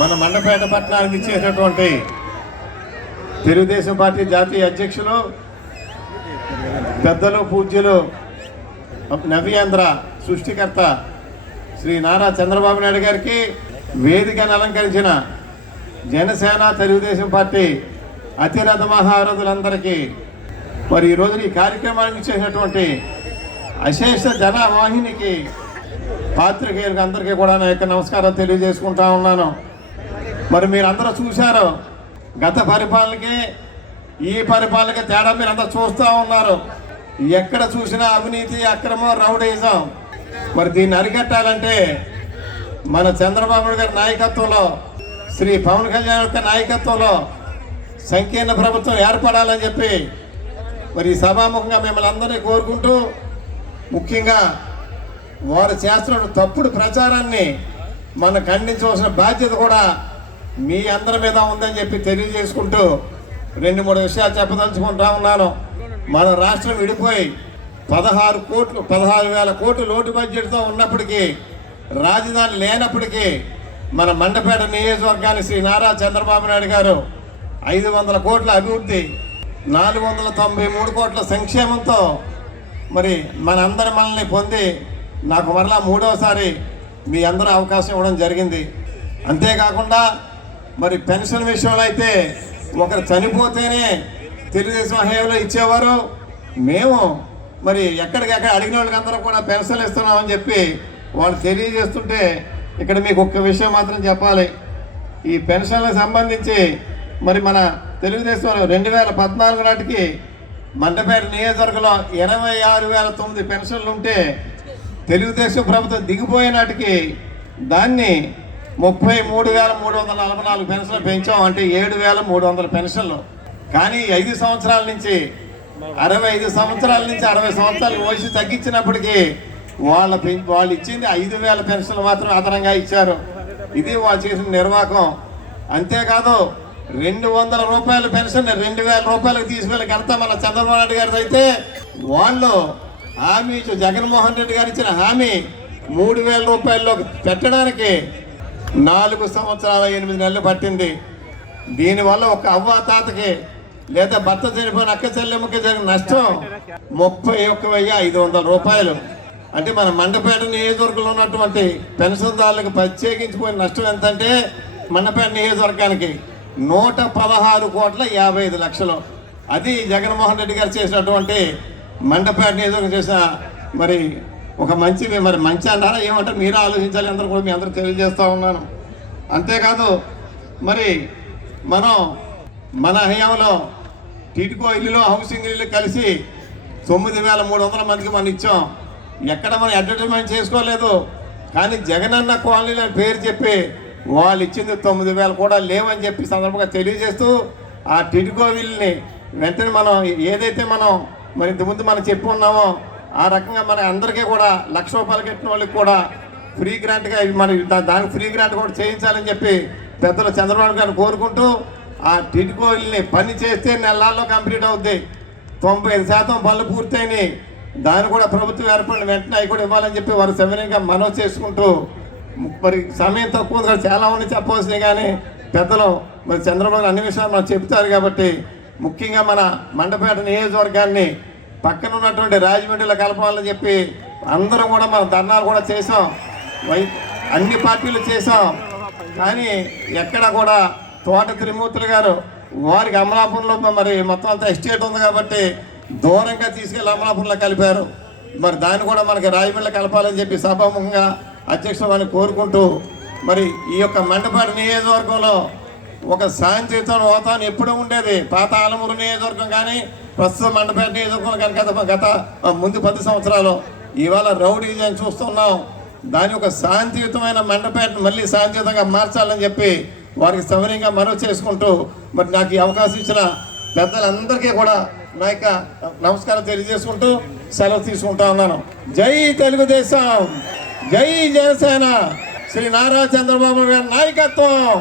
మన మండపేట పట్టణానికి చేసినటువంటి తెలుగుదేశం పార్టీ జాతీయ అధ్యక్షులు పెద్దలు పూజ్యులు నవ్యాంధ్ర సృష్టికర్త శ్రీ నారా చంద్రబాబు నాయుడు గారికి వేదికను అలంకరించిన జనసేన తెలుగుదేశం పార్టీ అతిరథ మహారథులందరికీ మరి ఈ ఈ కార్యక్రమానికి చేసినటువంటి అశేష జనవాహినికి పాత్రికేయులకు అందరికీ కూడా నా యొక్క నమస్కారం తెలియజేసుకుంటా ఉన్నాను. మరి మీరందరూ చూశారు. గత పరిపాలనకి ఈ పరిపాలనకి తేడా మీరందరూ చూస్తూ ఉన్నారు. ఎక్కడ చూసినా అవినీతి అక్రమం రౌడీజం. మరి దీన్ని అరికట్టాలంటే మన చంద్రబాబు గారి నాయకత్వంలో శ్రీ పవన్ కళ్యాణ్ యొక్క నాయకత్వంలో సంకీర్ణ ప్రభుత్వం ఏర్పడాలని చెప్పి మరి ఈ సభాముఖంగా మిమ్మల్ని అందరినీ కోరుకుంటూ ముఖ్యంగా వారు చేస్తున్న తప్పుడు ప్రచారాన్ని మనం ఖండించవలసిన బాధ్యత కూడా మీ అందరి మీద ఉందని చెప్పి తెలియజేసుకుంటూ రెండు మూడు విషయాలు చెప్పదలుచుకుంటా ఉన్నాను. మన రాష్ట్రం విడిపోయి పదహారు కోట్లు పదహారు వేల కోట్లు లోటు బడ్జెట్తో ఉన్నప్పటికీ రాజధాని లేనప్పటికీ మన మండపేట నియోజకవర్గానికి శ్రీ నారా చంద్రబాబు నాయుడు గారు ఐదు వందల కోట్ల అభివృద్ధి నాలుగు వందల తొంభై మూడు కోట్ల సంక్షేమంతో మరి మనందరి మనల్ని పొంది నాకు మరలా మూడవసారి మీ అందరూ అవకాశం ఇవ్వడం జరిగింది. అంతేకాకుండా మరి పెన్షన్ విషయంలో అయితే ఒకరు చనిపోతేనే తెలుగుదేశం హయాంలో ఇచ్చేవారు. మేము మరి ఎక్కడికెక్కడ అడిగిన వాళ్ళకి అందరూ కూడా పెన్షన్లు ఇస్తున్నామని చెప్పి వాళ్ళు తెలియజేస్తుంటే ఇక్కడ మీకు ఒక్క విషయం మాత్రం చెప్పాలి. ఈ పెన్షన్లకు సంబంధించి మరి మన తెలుగుదేశం రెండు వేల పద్నాలుగు నాటికి మండపేట నియోజకవర్గంలో ఎనభై ఆరు వేల తొమ్మిది పెన్షన్లు ఉంటే తెలుగుదేశం ప్రభుత్వం దిగిపోయే నాటికి దాన్ని ముప్పై మూడు వేల మూడు వందల నలభై నాలుగు పెన్షన్లు పెంచాం అంటే ఏడు వేల మూడు వందల పెన్షన్లు. కానీ ఐదు సంవత్సరాల నుంచి అరవై ఐదు సంవత్సరాల నుంచి అరవై సంవత్సరాల వయసు తగ్గించినప్పటికీ వాళ్ళ వాళ్ళు ఇచ్చింది ఐదు వేల పెన్షన్లు మాత్రం అదనంగా ఇచ్చారు. ఇది వాళ్ళు చేసిన నిర్వాహకం. అంతేకాదు రెండు వందల రూపాయల పెన్షన్ రెండు వేల రూపాయలకు తీసుకెళ్ళి మన చంద్రబాబు నాయుడు గారిది అయితే వాళ్ళు హామీ జగన్మోహన్ రెడ్డి గారు ఇచ్చిన హామీ మూడు వేల రూపాయల్లో పెట్టడానికి నాలుగు సంవత్సరాల ఎనిమిది నెలలు పట్టింది. దీనివల్ల ఒక అవ్వ తాతకి లేదా భర్త చనిపోయిన అక్క చెల్లెమ్మకి జరిగిన నష్టం ముప్పై ఒక్క వెయ్యి ఐదు వందల రూపాయలు. అంటే మన మండపేట నియోజకవర్గంలో ఉన్నటువంటి పెన్షన్దారులకు ప్రత్యేకించిపోయిన నష్టం ఎంతంటే మండపేట నియోజకవర్గానికి నూట పదహారు కోట్ల యాభై ఐదు లక్షలు. అది జగన్మోహన్ రెడ్డి గారు చేసినటువంటి మండపేట నియోజకవర్గం చేసిన మరి ఒక మంచి మరి మంచి అన్నారా ఏమంటారు? మీరే ఆలోచించాలి. అందరూ కూడా మీ అందరూ తెలియజేస్తూ ఉన్నాను. అంతేకాదు మరి మనం మన హయాంలో టీటికో ఇల్లులో హౌసింగ్ ఇల్లు కలిసి తొమ్మిది వేల మూడు వందల మందికి మనం ఇచ్చాం. ఎక్కడ మనం అడ్వర్టైజ్మెంట్ చేసుకోలేదు. కానీ జగనన్న కాలనీలో పేరు చెప్పి వాళ్ళు ఇచ్చింది తొమ్మిది వేలు కూడా లేవని చెప్పి సందర్భంగా తెలియజేస్తూ ఆ టిడికో విల్ని వెంటనే మనం ఏదైతే మనం మరి ఇంతకుముందు మనం చెప్పుకున్నామో ఆ రకంగా మన అందరికీ కూడా లక్ష రూపాయలు కట్టిన వాళ్ళకి కూడా ఫ్రీ గ్రాంట్గా ఇవి మరి దా- దానికి ఫ్రీ గ్రాంట్ కూడా చేయించాలని చెప్పి పెద్దలు చంద్రబాబు గారిని కోరుకుంటూ ఆ టిడ్కోల్ని పని చేస్తే నెలల్లో కంప్లీట్ అవుద్ది. తొంభై ఐదు శాతం పనులు పూర్తయినాయి. దాన్ని కూడా ప్రభుత్వం ఏర్పడిన వెంటనే అవి కూడా ఇవ్వాలని చెప్పి వారు సవినయంగా మనవి చేసుకుంటూ మరి సమయం తక్కువ చాలా ఉన్నాయి చెప్పవలసినవి కానీ పెద్దలు మరి చంద్రబాబు అన్ని విషయాలు మనం చెప్తారు కాబట్టి ముఖ్యంగా మన మండపేట నియోజకవర్గాన్ని పక్కన ఉన్నటువంటి రాజమండ్రిలో కలపాలని చెప్పి అందరం కూడా మనం ధర్నాలు కూడా చేసాం వై అన్ని పార్టీలు చేసాం కానీ ఎక్కడ కూడా తోట త్రిమూర్తులు గారు వారికి అమలాపురంలో మరి మొత్తం అంతా ఎస్టేట్ ఉంది కాబట్టి దూరంగా తీసుకెళ్ళి అమలాపురంలో కలిపారు. మరి దాన్ని కూడా మనకి రాజమండ్రిలో కలపాలని చెప్పి సభాముఖంగా అధ్యక్షులని కోరుకుంటూ మరి ఈ యొక్క మండపాటి నియోజకవర్గంలో ఒక శాంతియుత వాతావరణం ఎప్పుడూ ఉండేది. పాత ఆలమూరు నియోజకవర్గం కానీ ప్రస్తుతం మండపేట నియోజకవర్గం కనుక గత గత ముందు పది సంవత్సరాలు ఇవాళ రౌడీజం చూస్తున్నాం. దాని ఒక శాంతియుతమైన మండపేటను మళ్ళీ శాంతియుతంగా మార్చాలని చెప్పి వారికి సౌకర్యంగా మనవి చేసుకుంటూ మరి నాకు ఈ అవకాశం ఇచ్చిన పెద్దలందరికీ కూడా నా యొక్క నమస్కారం తెలియజేసుకుంటూ సెలవు తీసుకుంటా ఉన్నాను. జై తెలుగుదేశం! జై జనసేన! శ్రీ నారా చంద్రబాబు గారి నాయకత్వం!